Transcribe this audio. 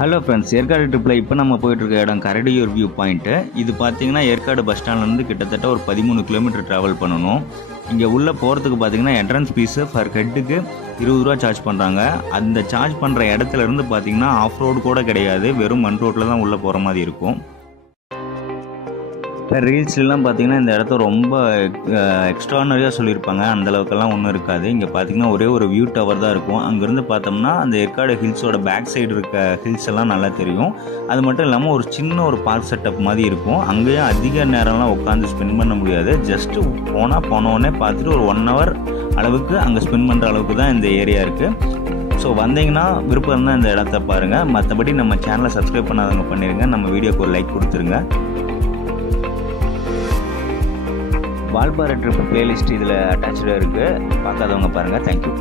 Hello friends, Yercaud ட்ரிப்பில் இப்போ நம்ம போயிட்டுருக்க இடம் கரடியூர் வியூ பாயிண்ட்டு. இது பார்த்தீங்கன்னா ஏற்காடு பஸ் ஸ்டாண்ட்லேருந்து கிட்டத்தட்ட ஒரு 13 கிலோமீட்டர் ட்ராவல் பண்ணணும். இங்கே உள்ளே போகிறதுக்கு பார்த்தீங்கன்னா என்ட்ரன்ஸ் ஃபீஸு ஃபர் ஹெட்டுக்கு 20 ரூபா சார்ஜ் பண்ணுறாங்க. அந்த சார்ஜ் பண்ணுற இடத்துல இருந்து பார்த்தீங்கன்னா ஆஃப் ரோடு கூட கிடையாது, வெறும் மண் ரோட்டில் தான் உள்ளே போகிற மாதிரி இருக்கும். இப்போ ரீல்ஸ்லாம் பார்த்தீங்கன்னா இந்த இடத்த ரொம்ப எக்ஸ்ட்ரானரியாக சொல்லியிருப்பாங்க, அந்தளவுக்கெல்லாம் ஒன்றும் இருக்காது. இங்கே பார்த்தீங்கன்னா ஒரே ஒரு வியூ டவர் தான் இருக்கும். அங்கேருந்து பார்த்தோம்னா அந்த ஏற்காடு ஹில்ஸோட பேக் சைடு இருக்க ஹில்ஸ் எல்லாம் நல்லா தெரியும். அது மட்டும் இல்லாமல் ஒரு சின்ன ஒரு பார்க் செட்டப் மாதிரி இருக்கும். அங்கேயும் அதிக நேரம்லாம் உட்காந்து ஸ்பெண்ட் பண்ண முடியாது. ஜஸ்ட்டு போனோடனே பார்த்துட்டு ஒரு 1 hour அளவுக்கு அங்கே ஸ்பெண்ட் பண்ணுற அளவுக்கு தான் இந்த ஏரியா இருக்குது. ஸோ வந்தீங்கன்னா விருப்பம் இருந்தால் இந்த இடத்த பாருங்கள். மற்றபடி நம்ம சேனலை சப்ஸ்கிரைப் பண்ணாதவங்க பண்ணிடுங்க. நம்ம வீடியோக்கு ஒரு லைக் கொடுத்துருங்க. வால்பாறை ட்ரிப் பிளேலிஸ்ட் இதில் அட்டாச்சாக இருக்குது, பார்க்காதவங்க பாருங்கள். தேங்க்யூ.